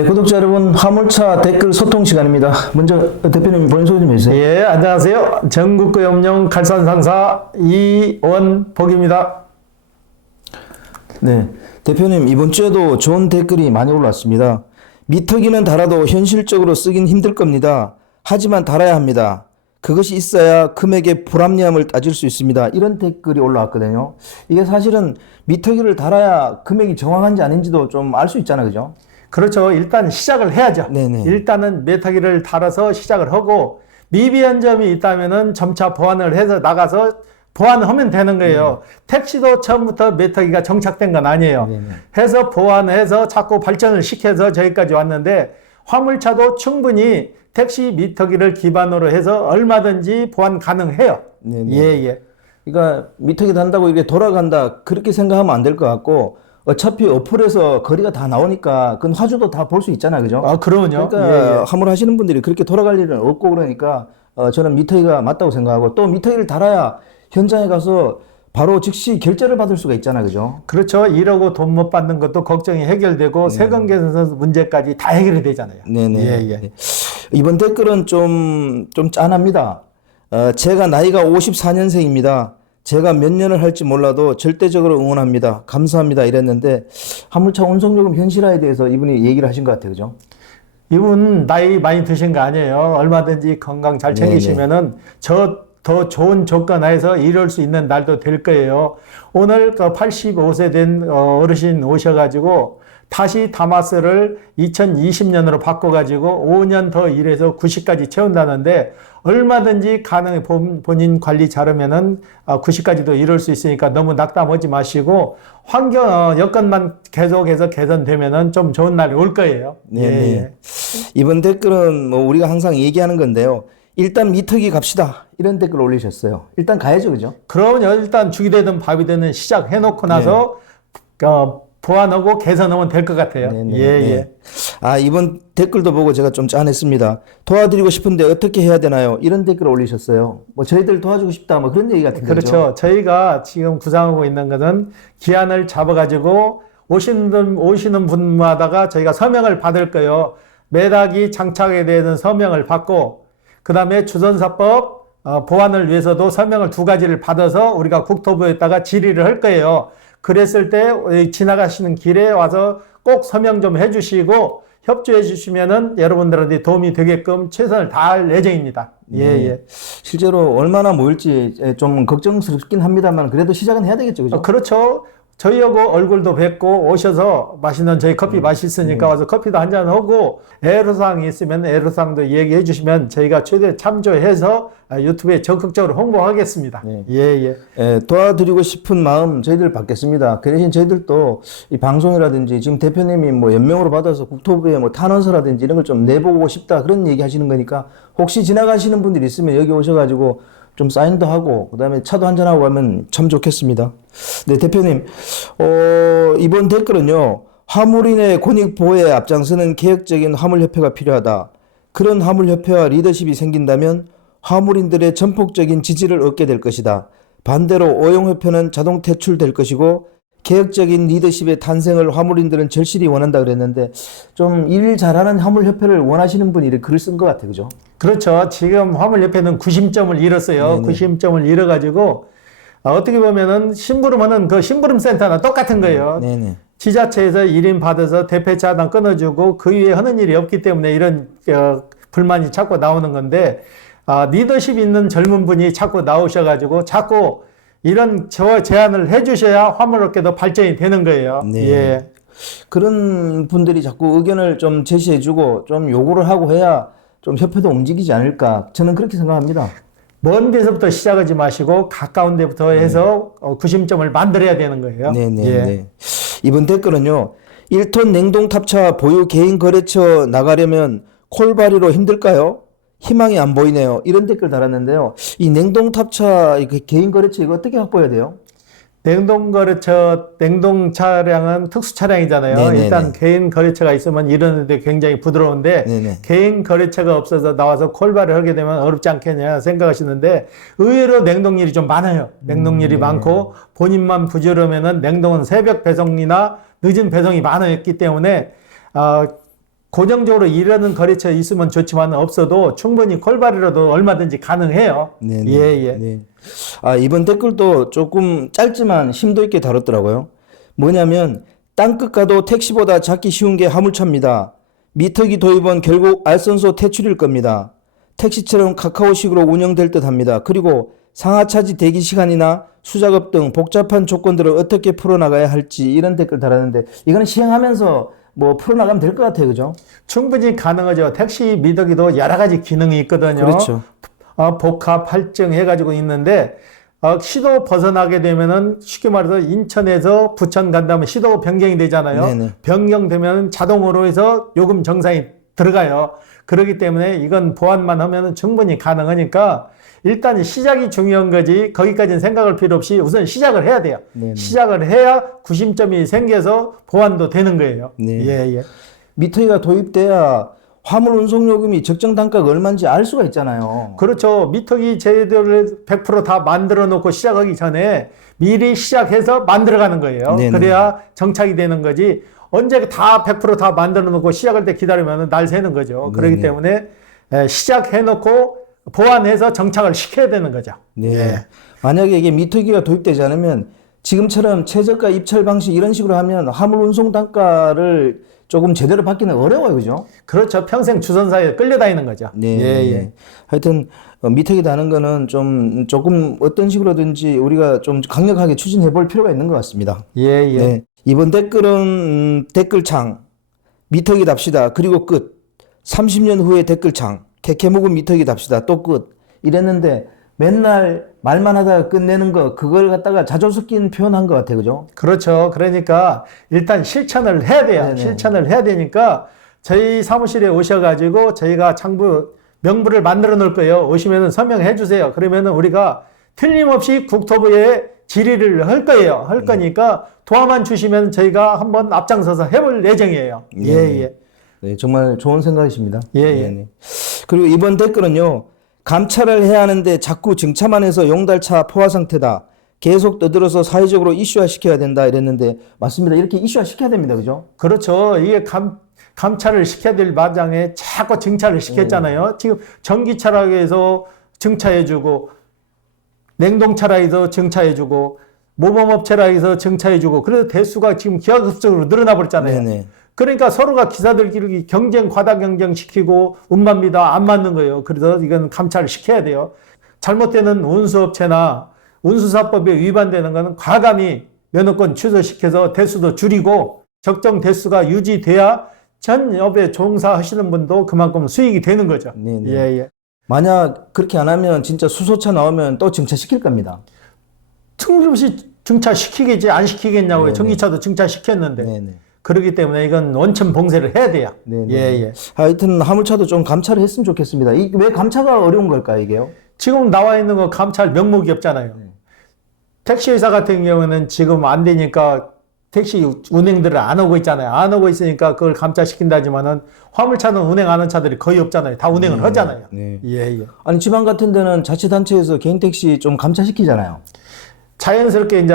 네, 구독자 여러분, 화물차 댓글 소통 시간입니다. 먼저 대표님 본인 소개 좀 해주세요. 예, 안녕하세요. 전국구염용 칼산상사 이원복입니다. 네, 대표님 이번 주에도 좋은 댓글이 많이 올라왔습니다. 미터기는 달아도 현실적으로 쓰긴 힘들 겁니다. 하지만 달아야 합니다. 그것이 있어야 금액의 불합리함을 따질 수 있습니다. 이런 댓글이 올라왔거든요. 이게 사실은 미터기를 달아야 금액이 정확한지 아닌지도 좀 알 수 있잖아요, 그죠? 그렇죠. 일단 시작을 해야죠. 네네. 일단은 미터기를 달아서 시작을 하고 미비한 점이 있다면은 점차 보완을 해서 나가서 보완하면 되는 거예요. 택시도 처음부터 미터기가 정착된 건 아니에요. 네네. 해서 보완해서 자꾸 발전을 시켜서 저기까지 왔는데 화물차도 충분히 택시 미터기를 기반으로 해서 얼마든지 보완 가능해요. 네네. 예, 예. 그러니까 미터기 단다고 이게 돌아간다 그렇게 생각하면 안 될 것 같고 어차피 어플에서 거리가 다 나오니까 그건 화주도 다 볼 수 있잖아요, 그죠? 아, 그러면요. 그러니까 예, 예. 화물 하시는 분들이 그렇게 돌아갈 일은 없고 그러니까 저는 미터기가 맞다고 생각하고 또 미터기를 달아야 현장에 가서 바로 즉시 결제를 받을 수가 있잖아요, 그죠? 그렇죠. 이러고 돈 못 받는 것도 걱정이 해결되고 세금 계산 문제까지 다 해결이 되잖아요. 네네. 예, 예. 네. 이번 댓글은 좀 짠합니다. 제가 나이가 54년생입니다. 제가 몇 년을 할지 몰라도 절대적으로 응원합니다. 감사합니다. 이랬는데 화물차 운송요금 현실화에 대해서 이분이 얘기를 하신 것 같아요, 그죠? 이분 나이 많이 드신 거 아니에요. 얼마든지 건강 잘 챙기시면은 저 더 좋은 조건 하에서 이룰 수 있는 날도 될 거예요. 오늘 그 85세 된 어르신 오셔가지고 다시 다마스를 2020년으로 바꿔가지고 5년 더 일해서 90까지 채운다는데 얼마든지 가능해. 본인 관리 잘하면은 90까지도 이룰 수 있으니까 너무 낙담하지 마시고 환경 여건만 계속해서 개선되면은 좀 좋은 날이 올 거예요. 네. 예, 예. 이번 댓글은 뭐 우리가 항상 얘기하는 건데요. 일단 미터기 갑시다. 이런 댓글 올리셨어요. 일단 가야죠, 그죠? 그러면 일단 죽이 되든 밥이 되든 시작해놓고 나서 보완하고 개선하면 될 것 같아요. 네네. 예, 네. 예. 아, 이번 댓글도 보고 제가 좀 짠했습니다. 도와드리고 싶은데 어떻게 해야 되나요? 이런 댓글 올리셨어요. 뭐 저희들 도와주고 싶다 뭐 그런 얘기 같은 거죠. 그렇죠. 저희가 지금 구상하고 있는 것은 기한을 잡아가지고 오시는 분마다가 저희가 서명을 받을 거예요. 매각이 장착에 대해서 서명을 받고 그 다음에 주선사법 보완을 위해서도 서명을 2가지를 받아서 우리가 국토부에다가 질의를 할 거예요. 그랬을 때 지나가시는 길에 와서 꼭 서명 좀 해주시고 협조해 주시면은 여러분들한테 도움이 되게끔 최선을 다할 예정입니다. 예, 예. 실제로 얼마나 모일지 좀 걱정스럽긴 합니다만 그래도 시작은 해야 되겠죠, 그죠? 그렇죠. 저희하고 얼굴도 뵙고 오셔서 맛있는 저희 커피 맛있으니까 와서 커피도 한잔 하고 애로사항이 있으면 애로사항도 얘기해 주시면 저희가 최대 참조해서 유튜브에 적극적으로 홍보하겠습니다. 네. 예, 예. 도와드리고 싶은 마음 저희들 받겠습니다. 그 대신 저희들도 이 방송이라든지 지금 대표님이 뭐 연명으로 받아서 국토부에 뭐 탄원서라든지 이런 걸 좀 내보고 싶다 그런 얘기 하시는 거니까 혹시 지나가시는 분들이 있으면 여기 오셔가지고 좀 사인도 하고 그다음에 차도 한잔하고 가면 참 좋겠습니다. 네, 대표님. 이번 댓글은요. 화물인의 권익 보호에 앞장서는 개혁적인 화물협회가 필요하다. 그런 화물협회와 리더십이 생긴다면 화물인들의 전폭적인 지지를 얻게 될 것이다. 반대로 오용협회는 자동 퇴출될 것이고 개혁적인 리더십의 탄생을 화물인들은 절실히 원한다 그랬는데 좀 일 잘하는 화물협회를 원하시는 분이 이렇게 글을 쓴 것 같아요, 그죠? 그렇죠. 지금 화물협회는 구심점을 잃었어요. 네네. 구심점을 잃어가지고 어떻게 보면은 심부름하는 그 심부름센터나 똑같은 거예요. 네네. 지자체에서 1인 받아서 대폐차 하나 끊어주고 그 위에 하는 일이 없기 때문에 이런 불만이 자꾸 나오는 건데 리더십 있는 젊은 분이 자꾸 나오셔가지고 자꾸 이런 제안을 해주셔야 화물업계도 발전이 되는 거예요. 네. 예. 그런 분들이 자꾸 의견을 좀 제시해주고 좀 요구를 하고 해야 좀 협회도 움직이지 않을까 저는 그렇게 생각합니다. 먼 데서부터 시작하지 마시고 가까운 데부터 해서 구심점을 만들어야 되는 거예요. 네네. 예. 네. 이번 댓글은요. 1톤 냉동탑차 보유 개인 거래처 나가려면 콜바리로 힘들까요? 희망이 안 보이네요. 이런 댓글 달았는데요. 이 냉동탑차 개인 거래처 이거 어떻게 확보해야 돼요? 냉동 차량은 특수 차량이잖아요. 네네네. 일단 개인 거래처가 있으면 이러는데 굉장히 부드러운데 네네. 개인 거래처가 없어서 나와서 콜바를 하게 되면 어렵지 않겠냐 생각하시는데 의외로 냉동일이 좀 많아요. 냉동일이 많고 본인만 부지런하면은 냉동은 새벽 배송이나 늦은 배송이 많았기 때문에 고정적으로 이러는 거래처 있으면 좋지만 없어도 충분히 콜바리로도 얼마든지 가능해요. 네, 예, 예. 네. 아, 이번 댓글도 조금 짧지만 심도 있게 다뤘더라고요. 뭐냐면 땅끝 가도 택시보다 잡기 쉬운 게 화물차입니다. 미터기 도입은 결국 알선소 퇴출일 겁니다. 택시처럼 카카오식으로 운영될 듯 합니다. 그리고 상하차지 대기 시간이나 수작업 등 복잡한 조건들을 어떻게 풀어나가야 할지 이런 댓글 달았는데 이거는 시행하면서 뭐 풀어나가면 될 것 같아요. 그죠? 충분히 가능하죠. 택시 미터기도 여러 가지 기능이 있거든요. 그렇죠. 복합, 할증 해가지고 있는데, 시도 벗어나게 되면은 쉽게 말해서 인천에서 부천 간다면 시도 변경이 되잖아요. 네네. 변경되면 자동으로 해서 요금 정산이 들어가요. 그렇기 때문에 이건 보완만 하면 충분히 가능하니까 일단 시작이 중요한 거지 거기까지는 생각할 필요 없이 우선 시작을 해야 돼요. 네네. 시작을 해야 구심점이 생겨서 보완도 되는 거예요. 네. 예, 예. 미터기가 도입돼야 화물 운송 요금이 적정 단가가 얼마인지 알 수가 있잖아요. 그렇죠. 미터기 제도를 100% 다 만들어 놓고 시작하기 전에 미리 시작해서 만들어 가는 거예요. 네네. 그래야 정착이 되는 거지. 언제 다 100% 다 만들어 놓고 시작할 때 기다리면 날 새는 거죠. 그렇기 네네. 때문에 시작해 놓고 보완해서 정착을 시켜야 되는 거죠. 네. 예. 만약에 이게 미터기가 도입되지 않으면 지금처럼 최저가 입찰 방식 이런 식으로 하면 화물 운송 단가를 조금 제대로 받기는 어려워요. 그죠? 그렇죠. 평생 주선사에 끌려다니는 거죠. 네. 예, 예. 네. 하여튼 미터기 다는 거는 좀 조금 어떤 식으로든지 우리가 좀 강력하게 추진해 볼 필요가 있는 것 같습니다. 예, 예. 네. 이번 댓글은 댓글창 미터기 답시다. 그리고 끝. 30년 후에 댓글창 캐캐묵은 미터기 답시다. 또 끝. 이랬는데 맨날 말만 하다가 끝내는 거 그걸 갖다가 자주 섞인 표현한 것 같아요. 그죠? 그렇죠. 그러니까 일단 실천을 해야 돼요. 네네. 실천을 해야 되니까 저희 사무실에 오셔가지고 저희가 장부 명부를 만들어 놓을 거예요. 오시면은 서명해 주세요. 그러면은 우리가 틀림없이 국토부에 질의를 할 거예요. 할 거니까 도와만 주시면 저희가 한번 앞장서서 해볼 예정이에요. 네. 예, 예. 네, 정말 좋은 생각이십니다. 예, 예. 네, 네. 그리고 이번 댓글은요. 감찰을 해야 하는데 자꾸 증차만 해서 용달차 포화 상태다. 계속 떠들어서 사회적으로 이슈화 시켜야 된다 이랬는데 맞습니다. 이렇게 이슈화 시켜야 됩니다. 그죠? 그렇죠. 이게 감찰을 시켜야 될 마당에 자꾸 증차를 시켰잖아요. 지금 전기차량에서 증차해주고, 냉동차량에서 증차해주고, 모범업체량에서 증차해주고, 그래서 대수가 지금 기하급수적으로 늘어나 버렸잖아요. 네네. 그러니까 서로가 기사들끼리 경쟁, 과다 경쟁 시키고, 운반비다 안 맞는 거예요. 그래서 이건 감찰을 시켜야 돼요. 잘못되는 운수업체나 운수사법에 위반되는 것은 과감히 면허권 취소시켜서 대수도 줄이고, 적정 대수가 유지돼야 전 업에 종사하시는 분도 그만큼 수익이 되는 거죠. 네네. 예, 예. 만약 그렇게 안 하면 진짜 수소차 나오면 또 증차시킬 겁니다. 틈없이 증차시키겠지, 안 시키겠냐고요. 네네. 전기차도 증차시켰는데. 네네. 그렇기 때문에 이건 원천 봉쇄를 해야 돼요. 네네. 예, 예. 하여튼 화물차도 좀 감찰을 했으면 좋겠습니다. 왜 감차가 어려운 걸까요, 이게요? 지금 나와 있는 거 감찰 명목이 없잖아요. 택시회사 같은 경우는 지금 안 되니까 택시 운행들을 안 오고 있잖아요. 안 오고 있으니까 그걸 감찰시킨다지만은 화물차는 운행 안 하는 차들이 거의 없잖아요. 다 운행을 하잖아요. 네. 예, 예. 아니 지방 같은 데는 자치단체에서 개인 택시 좀 감차시키잖아요. 자연스럽게 이제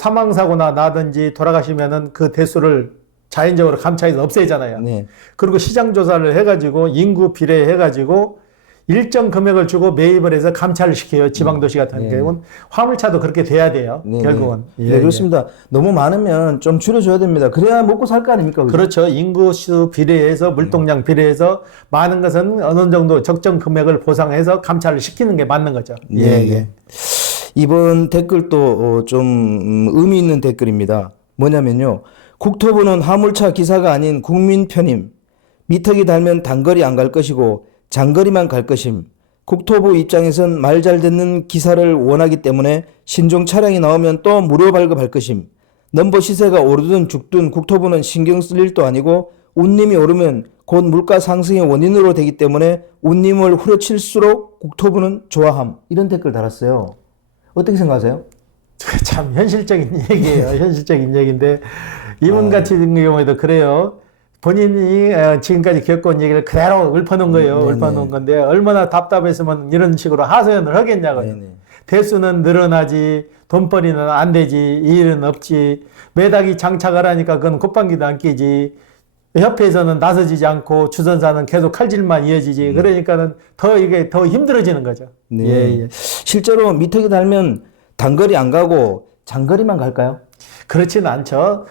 사망사고나 나든지 돌아가시면은 그 대수를 자연적으로 감차해서 없애잖아요. 네. 그리고 시장 조사를 해가지고 인구 비례해가지고 일정 금액을 주고 매입을 해서 감찰을 시켜요. 지방도시 같은 경우는 화물차도 그렇게 돼야 돼요. 네, 결국은. 네. 네, 그렇습니다. 너무 많으면 좀 줄여줘야 됩니다. 그래야 먹고 살 거 아닙니까? 그죠? 그렇죠. 인구수 비례해서 물동량 비례해서 많은 것은 어느 정도 적정 금액을 보상해서 감찰을 시키는 게 맞는 거죠. 네, 예, 네. 예. 이번 댓글도 좀 의미 있는 댓글입니다. 뭐냐면요. 국토부는 화물차 기사가 아닌 국민 편임. 미터기 달면 단거리 안 갈 것이고 장거리만 갈 것임. 국토부 입장에선 말 잘 듣는 기사를 원하기 때문에 신종 차량이 나오면 또 무료 발급할 것임. 넘버 시세가 오르든 죽든 국토부는 신경 쓸 일도 아니고 운임이 오르면 곧 물가 상승의 원인으로 되기 때문에 운임을 후려칠수록 국토부는 좋아함. 이런 댓글 달았어요. 어떻게 생각하세요? 참 현실적인 얘기예요. 현실적인 얘기인데 이분 같은 경우에도 그래요. 본인이 지금까지 겪어온 얘기를 그대로 읊어놓은 거예요. 네네. 읊어놓은 건데 얼마나 답답했으면 이런 식으로 하소연을 하겠냐고요. 네네. 대수는 늘어나지 돈벌이는 안 되지 이 일은 없지 매닥이 장착을 하니까 그건 콧방귀도 안 끼지 협회에서는 나서지지 않고 주선사는 계속 칼질만 이어지지. 그러니까는 더 이게 더 힘들어지는 거죠. 네. 예, 예. 실제로 미터기 달면 단거리 안 가고 장거리만 갈까요? 그렇지는 않죠.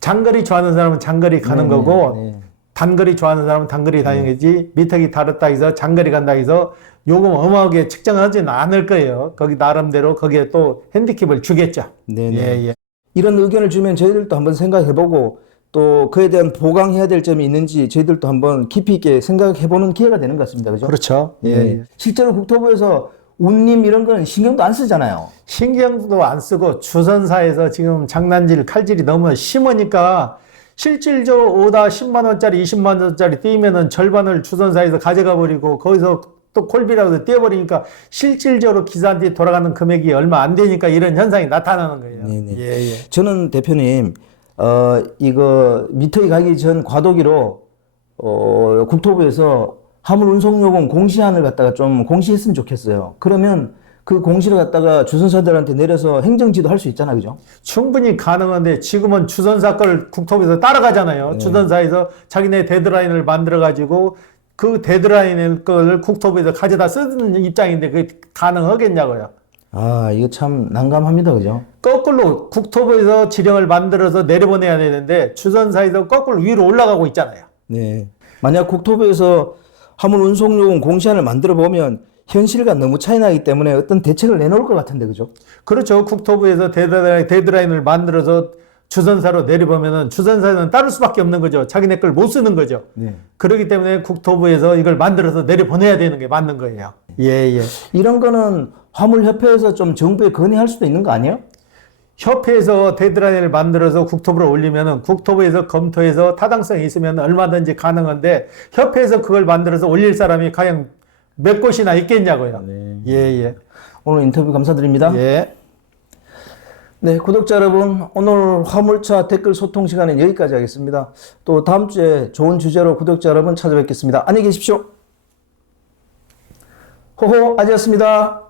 장거리 좋아하는 사람은 장거리 가는 네, 거고 네. 단거리 좋아하는 사람은 단거리 다니는 거지. 미터기 다뤘다 해서 장거리 간다 해서 요금 어마어마하게 측정하지는 않을 거예요. 거기 나름대로 거기에 또 핸디캡을 주겠죠. 네네. 예, 예. 이런 의견을 주면 저희들도 한번 생각해보고 또 그에 대한 보강해야 될 점이 있는지 저희들도 한번 깊이 있게 생각해보는 기회가 되는 것 같습니다. 그죠? 그렇죠. 예, 네. 예. 실제로 국토부에서 운임 이런 거는 신경도 안 쓰잖아요. 신경도 안 쓰고 주선사에서 지금 장난질, 칼질이 너무 심하니까 실질적으로 오다 10만 원짜리, 20만 원짜리 띄면은 절반을 주선사에서 가져가 버리고 거기서 또 콜비라고 떼어버리니까 실질적으로 기사한테 돌아가는 금액이 얼마 안 되니까 이런 현상이 나타나는 거예요. 네네. 예, 예. 저는 대표님, 이거 미터기 가기 전 과도기로, 국토부에서 화물 운송요금 공시안을 갖다가 좀 공시했으면 좋겠어요. 그러면 그 공시를 갖다가 주선사들한테 내려서 행정지도 할 수 있잖아요. 그죠? 충분히 가능한데 지금은 주선사 걸 국토부에서 따라가잖아요. 주선사에서 자기네 데드라인을 만들어가지고 그 데드라인 걸 국토부에서 가져다 쓰는 입장인데 그게 가능하겠냐고요. 아, 이거 참 난감합니다. 그죠? 거꾸로 국토부에서 지령을 만들어서 내려보내야 되는데 주선사에서 거꾸로 위로 올라가고 있잖아요. 네. 만약 국토부에서 화물 운송요금 공시안을 만들어 보면 현실과 너무 차이 나기 때문에 어떤 대책을 내놓을 것 같은데, 그죠? 그렇죠. 국토부에서 데드라인을 만들어서 주선사로 내려보면은 주선사는 따를 수밖에 없는 거죠. 자기네 걸 못 쓰는 거죠. 네. 그렇기 때문에 국토부에서 이걸 만들어서 내려보내야 되는 게 맞는 거예요. 예, 예. 이런 거는 화물협회에서 좀 정부에 건의할 수도 있는 거 아니에요? 협회에서 데드라인을 만들어서 국토부로 올리면은 국토부에서 검토해서 타당성이 있으면 얼마든지 가능한데 협회에서 그걸 만들어서 올릴 사람이 과연 몇 곳이나 있겠냐고요. 네. 예, 예. 오늘 인터뷰 감사드립니다. 예. 네, 구독자 여러분, 오늘 화물차 댓글 소통 시간은 여기까지 하겠습니다. 또 다음 주에 좋은 주제로 구독자 여러분 찾아뵙겠습니다. 안녕히 계십시오. 호호 아지였습니다.